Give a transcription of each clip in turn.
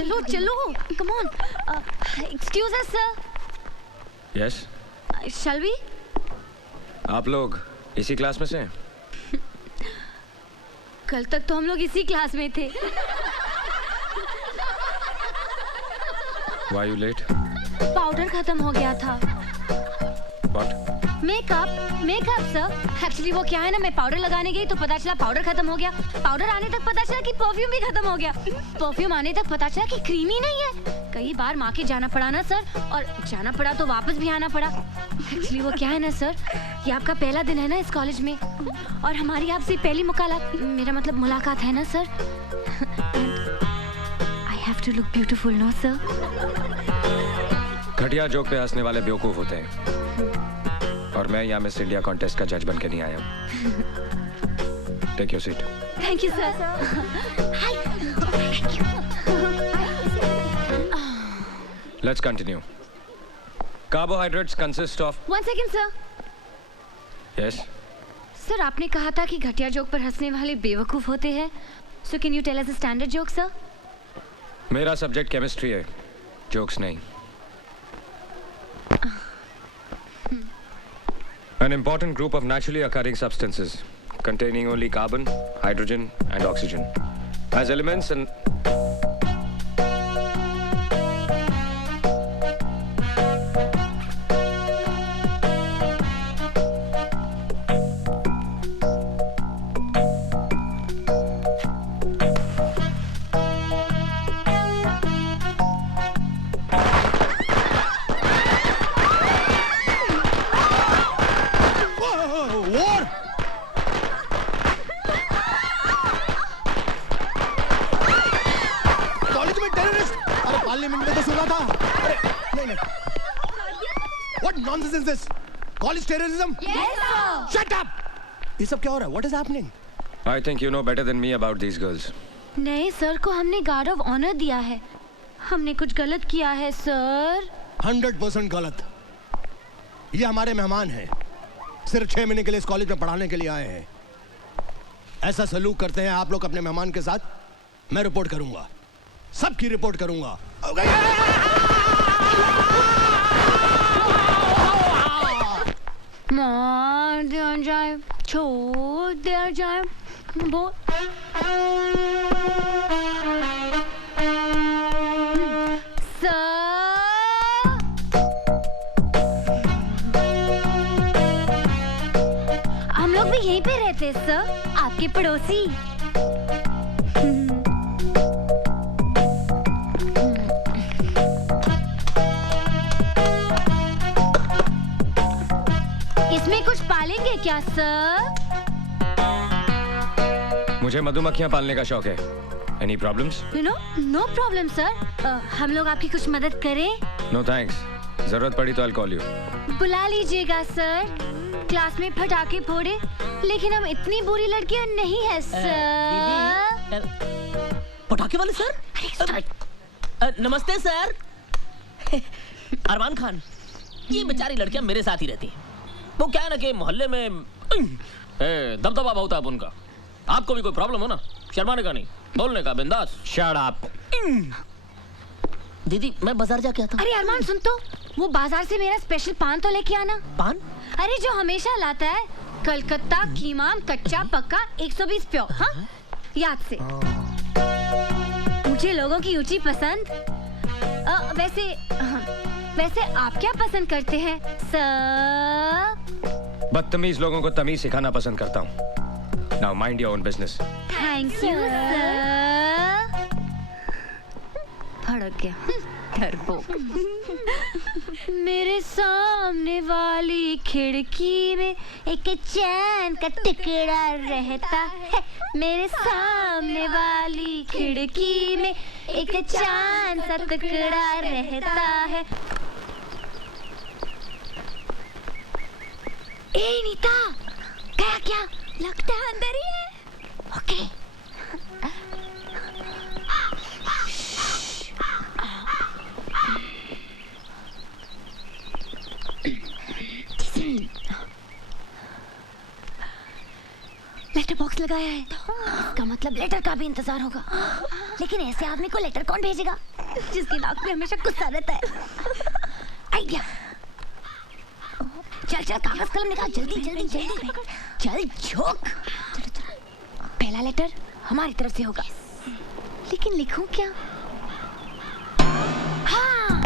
चलो चलो, come on. Excuse us, sir. Yes. Shall we? आप लोग इसी क्लास में से हैं? कल तक तो हम लोग इसी क्लास में थे। Why you late? पाउडर खत्म हो गया था। What? Makeup sir. एक्चुअली वो क्या है ना, मैं पाउडर लगाने गई तो पता चला पाउडर खत्म हो गया। पाउडर आने तक पता चला कि परफ्यूम भी खत्म हो गया। परफ्यूम आने तक पता चला कि क्रीम ही नहीं है। कई बार मार्केट जाना पड़ा ना सर, और जाना पड़ा तो वापस भी आना पड़ा। एक्चुअली वो क्या है ना सर, ये आपका पहला दिन है ना इस कॉलेज में, और हमारी आपसे पहली मुलाकात है ना sir. I have to look beautiful, no sir? घटिया जोक पे हंसने वाले बेवकूफ होते हैं, और मैं यहाँ मिस इंडिया कॉन्टेस्ट का जज बन के नहीं आया हूँ। Take your seat. Thank you sir. Hi. Thank you. Let's continue. Carbohydrates consist of. One second sir. Yes sir, आपने कहा था कि घटिया जोक पर हंसने वाले बेवकूफ होते हैं। So can you tell us a standard joke sir? मेरा सब्जेक्ट केमिस्ट्री है, जोक्स नहीं। An important group of naturally occurring substances containing only carbon, hydrogen and oxygen as elements and College terrorism? Yes, sir. Shut up! ये सब क्या हो रहा है? What is happening? I think you know better than me about these girls. नहीं, sir को हमने guard of honour दिया है। हमने कुछ गलत किया है सर। 100% गलत। ये हमारे मेहमान हैं। सिर्फ 6 महीने के लिए इस कॉलेज में पढ़ाने के लिए आए हैं। ऐसा सलूक करते हैं आप लोग अपने मेहमान के साथ? मैं रिपोर्ट करूंगा, सबकी रिपोर्ट करूंगा। मार दिया जाए, छोड़ दिया जाए, बोल। हम लोग भी यहीं पे रहते सर, आपके पड़ोसी। इसमें कुछ पालेंगे क्या सर? मुझे मधुमक्खियां पालने का शौक है। Any problems? No problem sir. हम लोग आपकी कुछ मदद करें? No thanks. जरूरत पड़ी तो I'll call you. बुला लीजिएगा सर। क्लास में पटाखे फोड़े, लेकिन हम इतनी बुरी लड़कियां नहीं है सर। पटाखे वाले सर? नमस्ते सर। अरमान खान, ये बेचारी लड़कियां मेरे साथ ही रहती हैं। वो क्या है ना कि मोहल्ले में दबदबा बहुत है उनका। आपको भी कोई प्रॉब्लम हो ना, शर्माने का नहीं, बोलने का, बिंदास। Shut up. दीदी मैं बाजार जाके आता हूँ। अरे अरमान सुन तो, वो बाजार से मेरा स्पेशल पान तो लेके आना। पान? अरे जो हमेशा लाता है, कलकत्ता कीमाम कच्चा पक्का 120 प्योर। हाँ, याद से। मुझे लोगों की ऊंची पसंद। वैसे आप क्या पसंद करते हैं सर? बदतमीज लोगों को तमीज सिखाना पसंद करता हूँ। Now mind your own business. Thank you sir. भड़क गया डरपोक। मेरे सामने वाली खिड़की में एक चैन का टुकड़ा रहता है। मेरे सामने वाली खिड़की में एक चांद सा टुकड़ा रहता है। ए नीता, गया क्या? लगता है अंदर ही है। ओके। लेटर बॉक्स लगाया है, इसका मतलब लेटर का भी इंतजार होगा। लेकिन ऐसे आदमी को लेटर कौन भेजेगा जिसकी नाक में हमेशा गुस्सा रहता है? आइडिया। चल चल कागज कलम निकाल, जल्दी जल्दी जल्दी। चल झोंक। पहला लेटर हमारी तरफ से होगा, लेकिन लिखूं क्या? हाँ।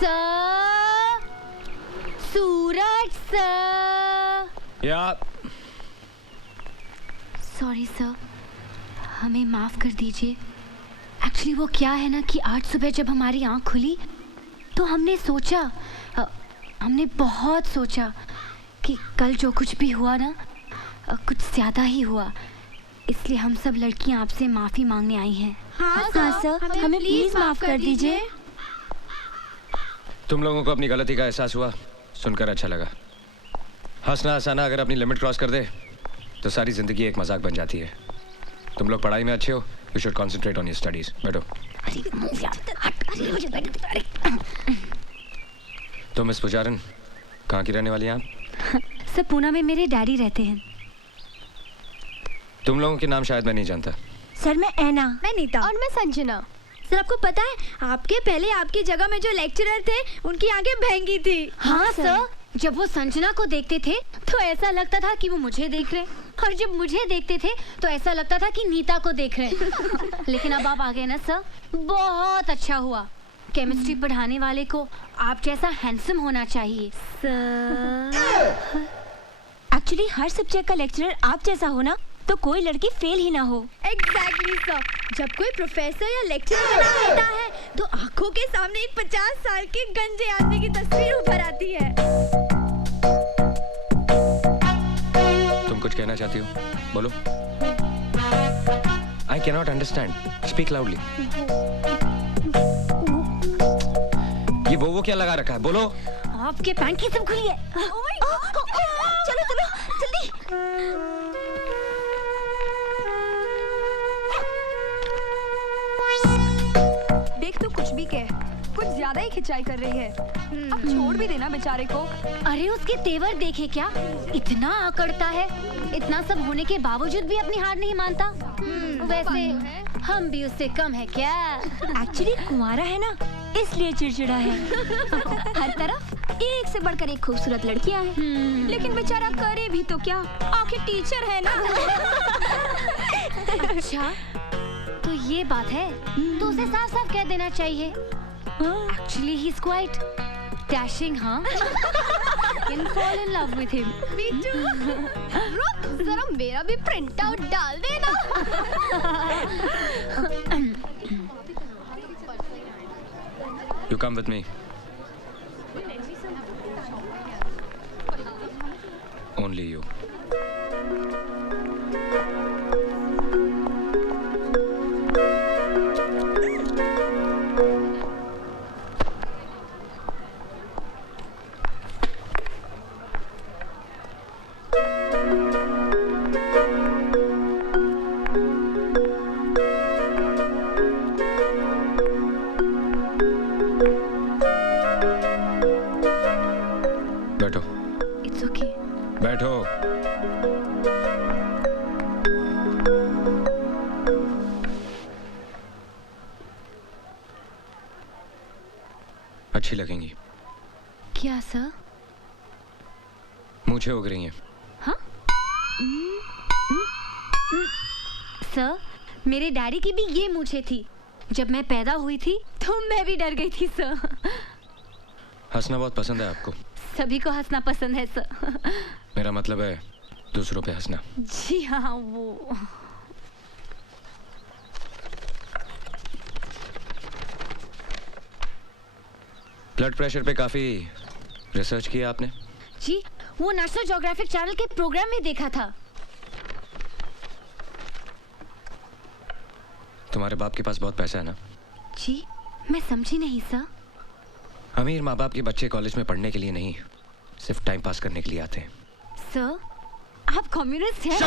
सर, सूरज सर। या सॉरी सर, हमें माफ कर दीजिए। एक्चुअली वो क्या है ना कि आज सुबह जब हमारी आंख खुली तो हमने सोचा, हमने बहुत सोचा कि कल जो कुछ भी हुआ ना कुछ ज़्यादा ही हुआ, इसलिए हम सब लड़कियां आपसे माफ़ी मांगने आई हैं। हाँ सर, हमें प्लीज़ माफ़ कर दीजिए। तुम लोगों को अपनी गलती का एहसास हुआ, सुनकर अच्छा लगा। हंसना हंसाना अगर अपनी लिमिट क्रॉस कर दे तो सारी जिंदगी एक मजाक बन जाती है। तुम लोग पढ़ाई में अच्छे हो, you should concentrate on your studies. बैठो। तो मिस पुजारन, कहाँ की रहने वाली हैं आप? सर, पूना में मेरे डैडी रहते हैं। तुम लोगों के नाम शायद मैं नहीं जानता। सर, मैं ऐना। मैं नीता। और मैं संजना। सर, आपको पता है आपके पहले आपकी जगह में जो लेक्चरर थे उनकी आंखें भैंगी थी। हाँ सर, जब वो संजना को देखते थे तो ऐसा लगता था कि वो मुझे देख रहे, और जब मुझे देखते थे तो ऐसा लगता था कि नीता को देख रहे। लेकिन अब आप आ गए ना सर, बहुत अच्छा हुआ। केमिस्ट्री पढ़ाने वाले को आप जैसा हैंडसम होना चाहिए सर। एक्चुअली हर सब्जेक्ट का लेक्चरर आप जैसा हो ना तो कोई लड़की फेल ही ना हो। एग्जैक्टली सर, जब कोई प्रोफेसर या लेक्चरर बना होता है तो आंखों के सामने एक 50 साल के गंजे आदमी की तस्वीर उभर आती है। तुम कुछ कहना चाहती हो? बोलो। I can not understand, speak loudly. ये वो क्या लगा रखा है? बोलो। आपके पैंट की सब खुली है। चलो चलो जल्दी। देख तू कुछ भी कह, कुछ ज्यादा ही खिंचाई कर रही है। अब छोड़ भी देना बेचारे को। अरे उसके तेवर देखे क्या, इतना आकड़ता है। इतना सब होने के बावजूद भी अपनी हार नहीं मानता। वैसे हम भी उससे कम है क्या? एक्चुअली कुंवारा है ना, इसलिए चिड़चिड़ा है। हर तरफ एक से बढ़कर एक खूबसूरत लड़कियां हैं, लेकिन बेचारा करे भी तो क्या, आखिर टीचर है ना। अच्छा, तो ये बात है तो उसे साफ साफ कह देना चाहिए। Actually, he's quite dashing, huh? Can fall in love with him. रुक, जरा मेरा भी प्रिंट आउट डाल देना। You come with me. Only you. बैठो। It's okay. बैठो। अच्छी लगेंगी। क्या सर? मूछें उग रही हैं। हाँ? सर, मेरे डैडी की भी ये मूछें थी। जब मैं पैदा हुई थी तो मैं भी डर गई थी सर। हंसना बहुत पसंद है आपको। सभी को हंसना पसंद है सर। मेरा मतलब है दूसरों पे हंसना। जी हाँ, वो ब्लड प्रेशर पे काफी रिसर्च किया आपने? जी, वो नेशनल ज्योग्राफिक चैनल के प्रोग्राम में देखा था। तुम्हारे बाप के पास बहुत पैसा है ना? जी, मैं समझी नहीं सर। अमीर माँ बाप के बच्चे कॉलेज में पढ़ने के लिए नहीं, सिर्फ टाइम पास करने के लिए आते हैं। सर, आप कम्युनिस्ट हैं?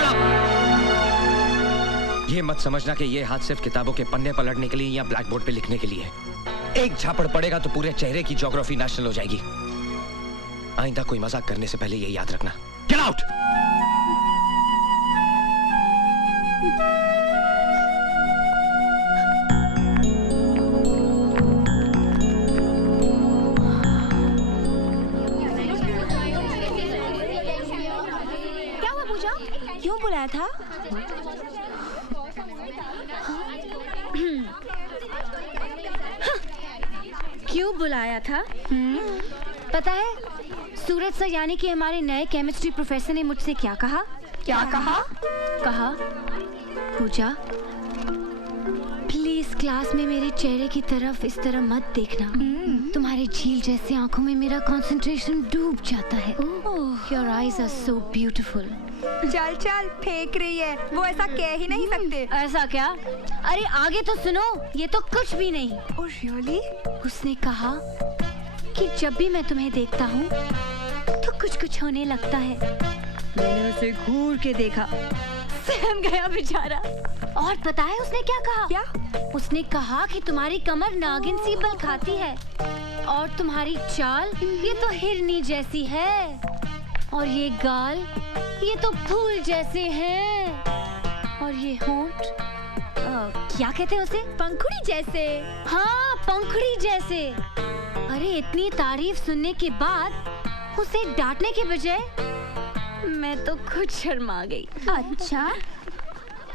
ये मत समझना कि ये हाथ सिर्फ किताबों के पन्ने पलटने के लिए या ब्लैक बोर्ड पे लिखने के लिए है। एक झापड़ पड़ेगा तो पूरे चेहरे की ज्योग्राफी नेशनल हो जाएगी। आइंदा कोई मजाक करने से पहले ये याद रखना। Get out. बुलाया था? क्यों बुलाया था? पता है सूरज सर यानी कि हमारे नए केमिस्ट्री प्रोफेसर ने मुझसे क्या कहा? क्या कहा? कहा पूजा प्लीज क्लास में मेरे चेहरे की तरफ इस तरह मत देखना। तुम्हारे झील जैसी आंखों में मेरा कंसंट्रेशन डूब जाता है। Your eyes are so beautiful। चल चल फेंक रही है, वो ऐसा कह ही नहीं सकते। ऐसा क्या? अरे आगे तो सुनो, ये तो कुछ भी नहीं। Oh really? उसने कहा कि जब भी मैं तुम्हें देखता हूँ तो कुछ कुछ होने लगता है। मैंने उसे घूर के देखा, सहम गया बेचारा। और पता है उसने क्या कहा? क्या? उसने कहा कि तुम्हारी कमर नागिन सी बल खाती है और तुम्हारी चाल ये तो हिरनी जैसी है और ये गाल ये तो फूल जैसे हैं और ये होंठ क्या कहते हैं उसे? पंखुड़ी जैसे। हाँ पंखुड़ी जैसे। अरे इतनी तारीफ सुनने के बाद उसे डांटने के बजाय मैं तो खुद शर्मा गई। अच्छा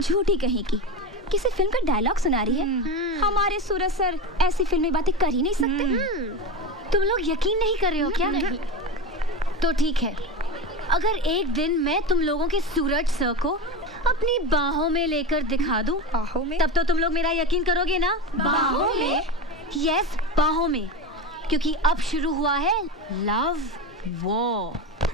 झूठी कहीं की किसी फिल्म का डायलॉग सुना रही है। हमारे सूरज सर ऐसी फिल्मी बातें कर ही नहीं सकते। तुम लोग यकीन नहीं कर रहे हो क्या? नहीं। तो ठीक है, अगर एक दिन मैं तुम लोगों के सूरज सर को अपनी बाहों में लेकर दिखा दूं, बाहों में? तब तो तुम लोग मेरा यकीन करोगे ना? बाहों में? यस बाहों में, क्योंकि अब शुरू हुआ है लव वॉर।